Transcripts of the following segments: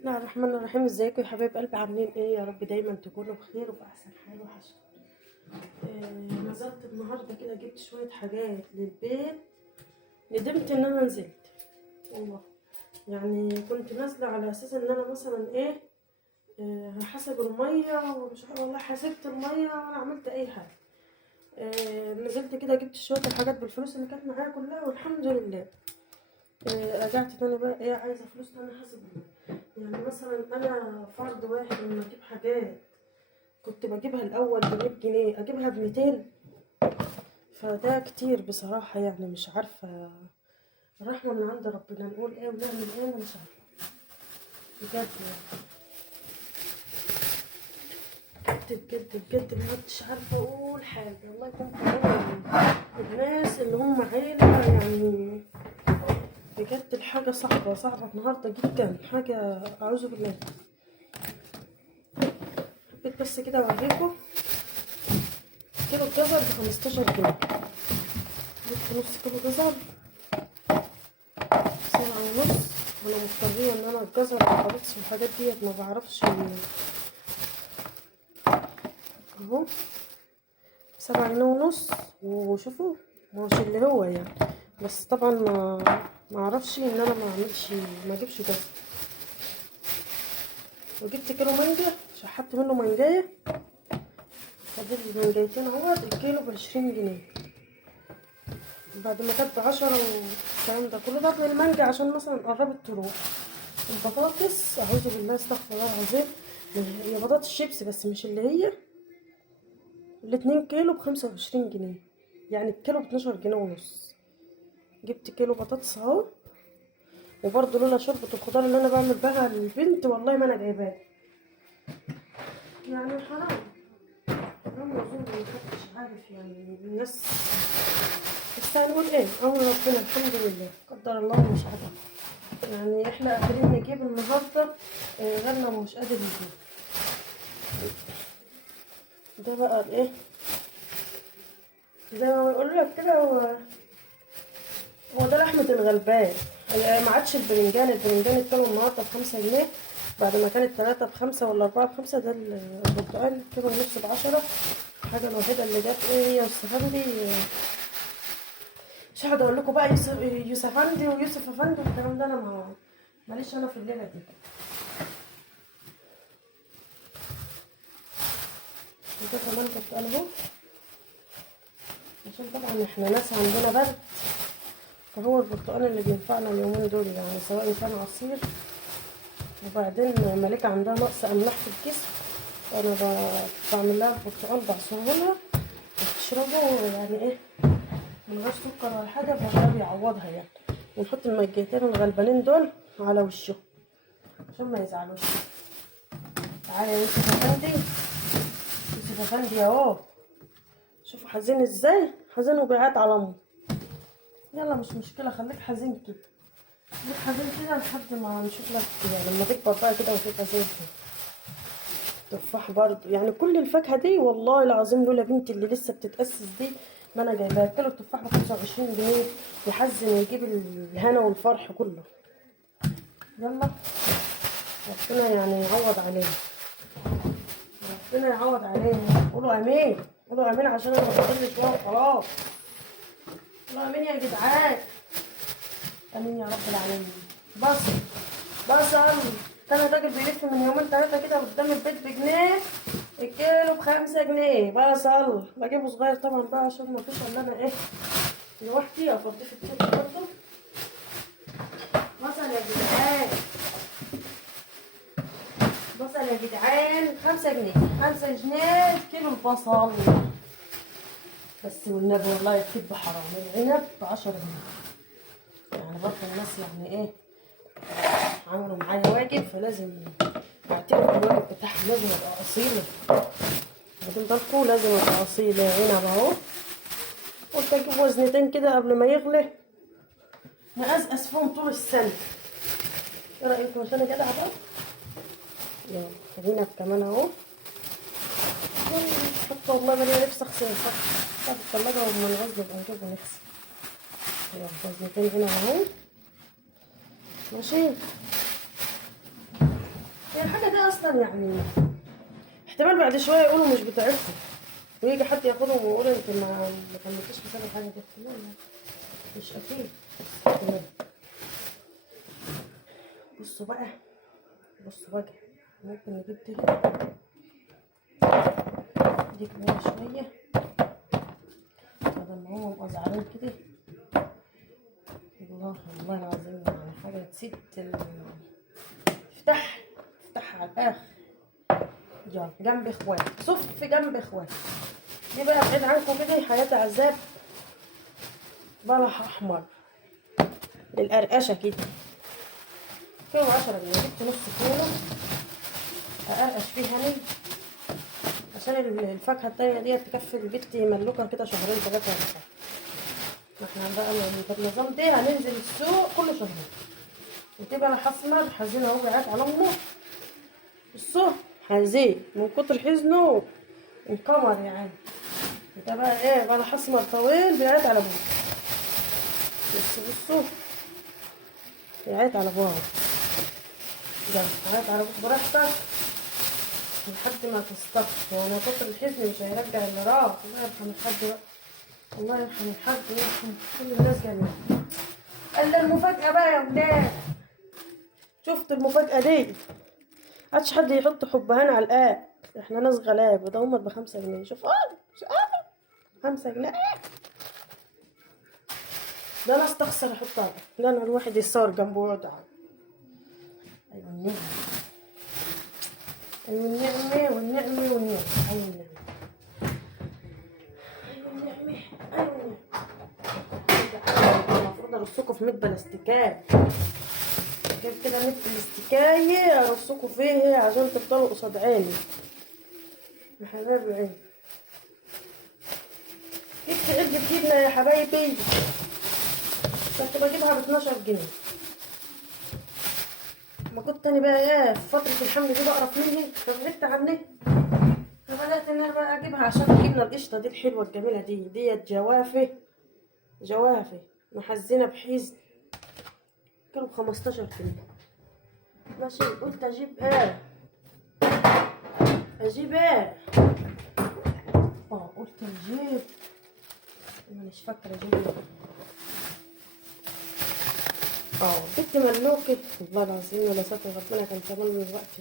بسم الله الرحمن الرحيم. ازيكم يا حبايب قلبي؟ عاملين ايه؟ يا رب دايما تكونوا بخير وفي احسن حال وحشة. نزلت النهارده كده، جبت شويه حاجات للبيت. ندمت ان انا نزلت والله. يعني كنت نازله على اساس ان انا مثلا ايه، هحاسب الميه ومش عارفة، والله حاسبت الميه ولا عملت اي حاجه. نزلت كده جبت شويه الحاجات بالفلوس اللي كانت معايا كلها والحمد لله. رجعت تاني بقى ايه، عايزه فلوس تاني احاسب المية. يعني مثلا انا فرد واحد لما اجيب حاجات كنت بجيبها الاول ب100 جنيه، اجيبها ب200. فده كتير بصراحه، يعني مش عارفه. الرحمه من عند ربنا، نقول ايه ونعمل ايه، انا مش عارفه بجد يعني. بجد ما عدتش عارفه اقول حاجه. الله يكون في عون الناس اللي هم عيله يعني. بجد الحاجه صعبه النهارده جدا، حاجه اعوذ بالله. حبيت بس كده اوريكم. كيلو الجزر ب15 جنيه. جبت نص كيلو جزر 7 ونص. انا مضطريه ان انا الجزر والبطاطس والحاجات ديت ما بعرفش اهو. 7 جنيه ونص. وشوفوا، مش اللي هو يعني، بس طبعا ما اعرفش ان انا ما اجيبش جزر. وجبت كيلو مانجا، شحبت منه مانجايه. فاضل لي مانجايتين اهوت. الكيلو ب20 جنيه، بعد ما كانت ب10 والكلام ده كله. ده من المانجا عشان مثلا قربت تروح. البطاطس اعوذ بالله استغفر الله العظيم، هي بطاطس شيبسي بس مش اللي هي. ال2 كيلو ب25 جنيه، يعني الكيلو ب12 جنيه ونص. جبت كيلو بطاطس اهو. وبرضه لولا شوربة الخضار اللي انا بعمل بها للبنت والله ما انا جايباها. يعني حرام وظلم، محدش عارف يعني الناس. بس هنقول ايه، امر ربنا الحمد لله، قدر الله مش عارف. يعني احنا قادرين نجيب النهارده، غيرنا مش قادر يجيب. ده بقى الايه، زي ما بيقول لك كده، هو ده لحمة الغلبان. ما عادش البرنجان الكيلو النهارده ب5 جنيه، بعد ما كانت 3 ب5 ولا 4 ب5. ده البرتقال كيلو ونص ب10. الحاجة الوحيدة اللي جت ايه هي السفندي. مش هقعد اقول لكم بقى يوسف افندي ويوسف افندي والكلام ده، انا ماليش انا في الليلة دي. وده كمان برتقال اهو، عشان طبعا احنا ناس عندنا برد. فهو البرتقال اللي بينفعنا اليومين دول، يعني سواء كان عصير. وبعدين ملكة عندها نقص أملاح في الجسم، فأنا بعمل لها البرتقال، بعصره لها وتشربه يعني إيه، من غير سكر ولا حاجة. فده بيعوضها يعني. ونحط المجتين الغلبانين دول على وشهم عشان ما يزعلوش. تعالى يا يوسف أفندي. يوسف أفندي أهو، شوفوا حزين إزاي، حزين وبيعيط على أمه. يلا مش مشكلة، خليك حزين كده، خليك حزين كده لحد ما نشوف لك يعني لما تكبر بقى كده وتبقى زي الفل. تفاح برضو، يعني كل الفاكهة دي والله العظيم لولا بنتي اللي لسه بتتأسس دي ما انا جايباها. كيلو التفاح ب25 جنيه، يحزن ويجيب الهنا والفرح كله. يلا ربنا يعني يعوض علينا، ربنا يعوض علينا. قولوا امين، قولوا امين عشان انا بفضل شويه وخلاص. قولوا امين يا جدعان، امين يا رب العالمين. بصل كان الراجل بيلف من يومين 3 كده قدام البيت ب1 جنيه، الكيلو ب5 جنيه. بصل بجيبه صغير طبعا بقى عشان ما فيش الا انا ايه لوحدي افضيه في الكيلو برضه. بصل يا جدعان، بصل يا جدعان 5 جنيه، 5 جنيه كيلو البصل. بس والنبي والله يكتب حرام، العنب ب10 جنيه. يعني برضه الناس يعني ايه، عملوا معايا واجب، فلازم اعتبر الواجب بتاعهم، لازم ابقى اصيله. واخدين بالكم، لازم ابقى اصيله. عنب اهو، قلت اجيب وزنتين كده قبل ما يغلي نقزقز فيهم طول السنه. ايه رايكم؟ عشان جدع بقى. يلا عنب كمان اهو. حتى والله مالي نفسي اغسل في الثلاجه، وما نغسل نبقى نجيب ونغسل. يلا وزنتين عنب اهو. ماشي. هي الحاجه دي اصلا يعني احتمال بعد شويه يقولوا مش بتاعتكم، ويجي حد ياخدهم ويقول انت ما كملتيش مثلا الحاجه دي. لا لا مش اكيد. تمام. بصوا بقى، بصوا بقى، ممكن نجيب دي كمان شويه بدل ما هو يبقى زعلان كده. الله والله العظيم يعني حاجه تسد افتح على الاخر. يلا جنب اخوات، صف جنب اخوات. دي بقى بعيد عنكم كده حياة عذاب. بلح احمر للقرقشه كده، كيلو 10 جنيه. جبت نص كيلو اقرقش فيه هني، عشان الفاكهه التانيه دي تكفي البت ملوكه كده شهرين 3 ولا حاجه. احنا بقى بالنظام ده هننزل السوق كل شهرين. ودي بلح اسمر حزين اهو قاعد على امه الصبح، حزين من كتر حزنه انكمر يعني. ده بقى ايه، بلح اسمر طويل بيعيط على ابوه. بصوا يعيط على ابوها، يلا يعيط على ابوك براحتك لحد ما تستقر. وانا كتر الحزن مش هيرجع اللي راح. الله يرحم الحاج بقى، الله يرحم الحاج ويرحم كل الناس جميعا. قال المفاجأة بقى يا ولاد، شفت المفاجأة دي؟ عادش حد يحط حبهان على الآب، احنا ناس غلاب. وده هما ب5 جنيه. شوف مش 5 جنيه. ده انا استخسر احطها، ده انا الواحد يصور جنبه ويقعد. ايوه النعمة، ايوه النعمة والنعمة والنعمة، ايوه النعمة، ايوه النعمة، ايوه النعمة. المفروض ارصكوا في 100 بلاستيكات كيف كده، 100 بلاستيكاية ارصكوا فيه عشان تفضلوا قصاد عيني يا حبايبي عيني. جبت علبة جبنة يا حبايبي، كنت بجيبها ب12 جنيه. ما كنت انا بقى ايه في فترة الحمل دي بقرف مني فبعدت عنها، فبدأت ان انا بقى اجيبها عشان الجبنة القشطة دي الحلوة الجميلة ديت جوافة محزنة بحيز كيلو ب15 جنيه. ماشي قلت اجيب ايه قلت اجيب، مانيش فاكرة اجيب ايه. جبت ملوكة والله العظيم ولا ساتر ربنا كان كمان من الوقت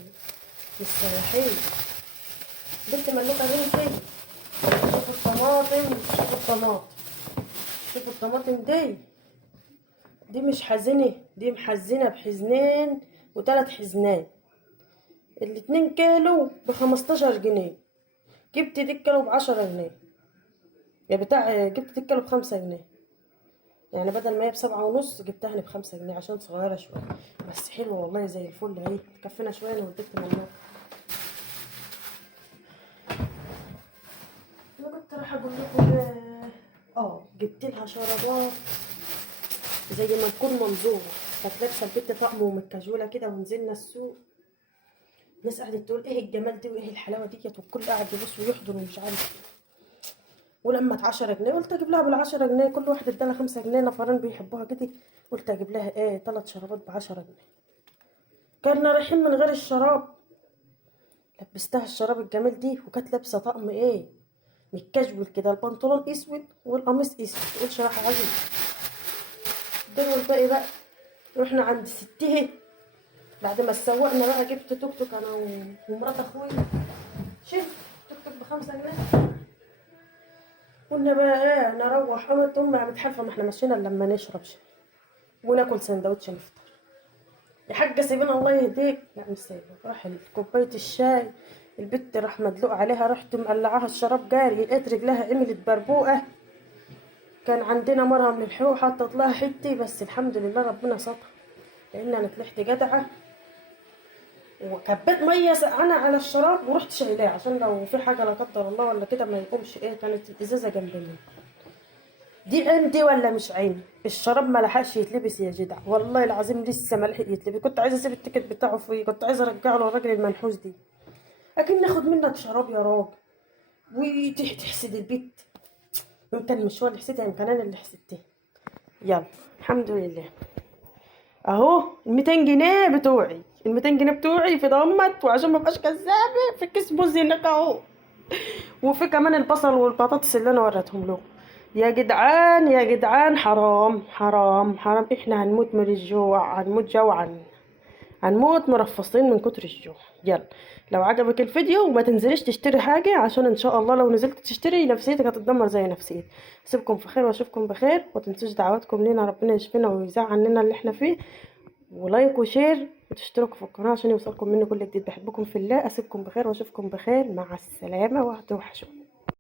مستريحين. جبت ملوكة بنتي. شوفوا الطماطم، شوفوا الطماطم دي مش حزنة، دي محزنة بحزنين و3 حزنات. ال2 كيلو ب15 جنيه. جبت دي الكيلو ب10 جنيه يا بتاع، جبت دي الكيلو ب5 جنيه. يعني بدل ما هي ب7.5 جبتها انا ب5 جنيه عشان صغيرة شوية بس حلوة والله زي الفل اهي. تكفينا شوية انا والبت ملوكة. انا كنت راح اقول لكم جبت لها شرابات زي ما تكون منظوره. كانت لابسه البت طقم ومتكجوله كده ونزلنا السوق. الناس قعدت تقول ايه الجمال دي وايه الحلاوه ديت، والكل قاعد يبص ويحضر ومش عارف ايه. ولما 10 جنيه قلت اجيب لها بال10 جنيه، كل واحد ادالها 5 جنيه، نفرين بيحبوها كده. قلت اجيب لها 3 شرابات ب10 جنيه. كنا رايحين من غير الشراب، لبستها الشراب الجمال دي وكانت لابسه طقم متكجول كده، البنطلون اسود والقميص اسود. تقولش راح عزيز دول. الباقي بقى رحنا عند ستيه بعد ما سوقنا بقى. جبت توك توك انا ومرات اخوي. شفت توك توك ب5 جنيه. قلنا بقى نروح. قامت امي قامت حالفه ما احنا ماشيين الا لما نشرب شاي وناكل سندوتش نفطر. يا حاجه سيبينا الله يهديك. لا مش سايبه. راح كوبايه الشاي البت راح مدلوق عليها، رحت مقلعاها الشراب جاري. لقيت رجلها عملت بربوقه. كان عندنا مرهم للحروق حطت لها حتي، بس الحمد لله ربنا ستر لان انا طلعت جدعه وكبيت ميه سقعانه على الشراب ورحت شايلاه عشان لو في حاجه لا قدر الله ولا كده ما يقومش. كانت الازازه جنب مني. دي عندي ولا مش عندي؟ الشراب ما لحقش يتلبس يا جدع والله العظيم، لسه ما لحق يتلبس. كنت عايزه اسيب التيكت بتاعه فيه، كنت عايزه ارجعه للراجل المنحوس دي. اكن ناخد منك شراب يا راجل وتحسد البيت. يمكن مش هو اللي حسدها، يمكن انا اللي حسدتها. يلا الحمد لله اهو ال200 جنيه بتوعي. ال 200 جنيه بتوعي في ضمت، وعشان ما ابقاش كذابه في كيس بوز هناك اهو. وفي كمان البصل والبطاطس اللي انا وريتهم له. يا جدعان يا جدعان، حرام حرام حرام، احنا هنموت من الجوع، هنموت جوعا، هنموت مرفصين من كتر الجوع. يلا، لو عجبك الفيديو ما تنزليش تشتري حاجة، عشان ان شاء الله لو نزلت تشتري نفسيتك هتتدمر زي نفسيتي. اسيبكم في خير واشوفكم بخير، ومتنسوش دعواتكم لينا، ربنا يشفينا ويزعل عننا اللي احنا فيه. ولايك وشير وتشتركوا في القناة عشان يوصلكم مني كل جديد. بحبكم في الله، اسيبكم بخير واشوفكم بخير، مع السلامة وهتوحشوا.